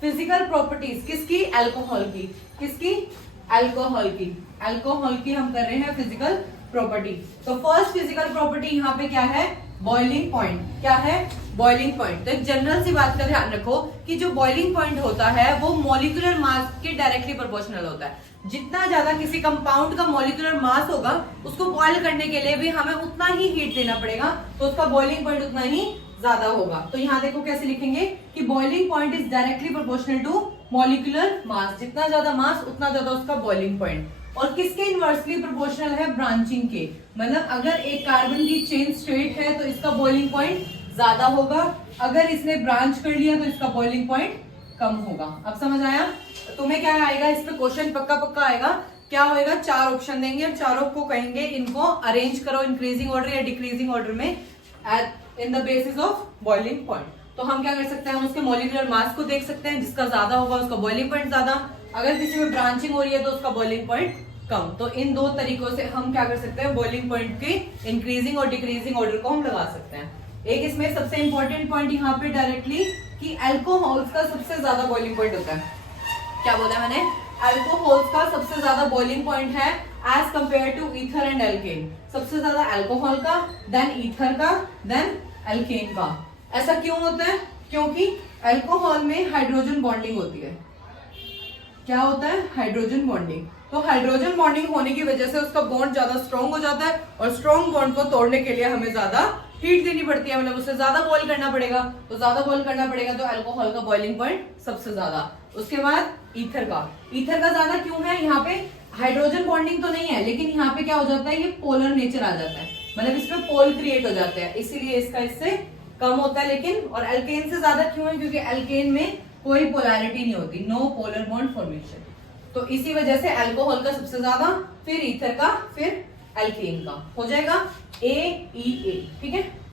Physical properties किसकी? Alcohol की। किसकी? अल्कोहल की। अल्कोहल की हम कर रहे हैं फिजिकल प्रॉपर्टी। तो फर्स्ट फिजिकल प्रॉपर्टी यहाँ पे क्या है? Boiling point. क्या है? Boiling point. तो एक जनरल सी बात का ध्यान रखो कि जो बॉइलिंग पॉइंट होता है वो मॉलिक्यूलर मास के डायरेक्टली प्रोपोर्शनल होता है। जितना ज्यादा किसी कंपाउंड का मॉलिक्यूलर मास होगा उसको बॉइल करने के लिए भी हमें उतना ही हीट देना पड़ेगा, तो उसका बॉइलिंग पॉइंट उतना ही ज्यादा होगा। तो यहाँ देखो कैसे लिखेंगे कि boiling point is directly proportional to molecular mass. जितना ज्यादा मास उतना ज्यादा उसका बॉइलिंग पॉइंट। और किसके इनवर्सली प्रोपोर्शनल है? ब्रांचिंग के। मतलब अगर एक कार्बन की चेन स्ट्रेट है तो इसका बॉइलिंग पॉइंट ज्यादा होगा, अगर इसने ब्रांच कर लिया तो इसका बॉइलिंग पॉइंट कम होगा। अब समझ आया? तुम्हें क्या आएगा इस पे क्वेश्चन पक्का पक्का आएगा। क्या होएगा? 4 ऑप्शन देंगे और चारों को कहेंगे इनको अरेंज करो इंक्रीजिंग ऑर्डर या डिक्रीजिंग ऑर्डर में in the basis of boiling point. तो हम क्या कर सकते हैं? हम उसके मॉलिक्यूलर मास को देख सकते हैं, जिसका ज्यादा होगा उसका बॉइलिंग पॉइंट ज्यादा, अगर किसी में ब्रांचिंग हो रही है तो उसका बॉइलिंग पॉइंट कम। तो इन दो तरीकों से हम क्या कर सकते हैं? बॉइलिंग पॉइंट के इंक्रीजिंग और डिक्रीजिंग ऑर्डर को हम लगा सकते हैं। एक इसमें सबसे इंपॉर्टेंट पॉइंट यहाँ पे डायरेक्टली कि अल्कोहल्स का सबसे ज्यादा बॉइलिंग पॉइंट होता है। क्या बोला मैंने? अल्कोहल्स का सबसे ज्यादा बॉइलिंग पॉइंट है as compare to ether and alkane. सबसे ज्यादा अल्कोहल का, देन ईथर का, देन एल्केन का। ऐसा क्यों होता है? क्योंकि अल्कोहल में हाइड्रोजन बॉन्डिंग होती है। क्या होता है? Hydrogen bonding. तो हाइड्रोजन बॉन्डिंग होने की वजह से उसका बॉन्ड ज्यादा स्ट्रॉन्ग हो जाता है और स्ट्रॉन्ग बॉन्ड को तोड़ने के लिए हमें ज्यादा हीट देनी पड़ती है, मतलब उसे ज्यादा बॉईल करना पड़ेगा। तो ज्यादा बॉईल करना पड़ेगा तो अल्कोहल का बॉइलिंग पॉइंट सबसे ज्यादा। उसके बाद ईथर का। ईथर का ज्यादा क्यों है? यहाँ पे हाइड्रोजन बॉन्डिंग तो नहीं है, लेकिन यहाँ पे क्या हो जाता है? ये पोलर नेचर आ जाता है, मतलब इसमें पोल क्रिएट हो जाते हैं, इसीलिए इसका इससे कम होता है। लेकिन और एल्केन से ज्यादा क्यों है? क्योंकि एल्केन में कोई पोलैरिटी नहीं होती, नो पोलर बॉन्ड फॉर्मेशन। तो इसी वजह से अल्कोहल का सबसे ज्यादा, फिर ईथर का, फिर एल्केन का। हो जाएगा ए ई ए। ठीक है।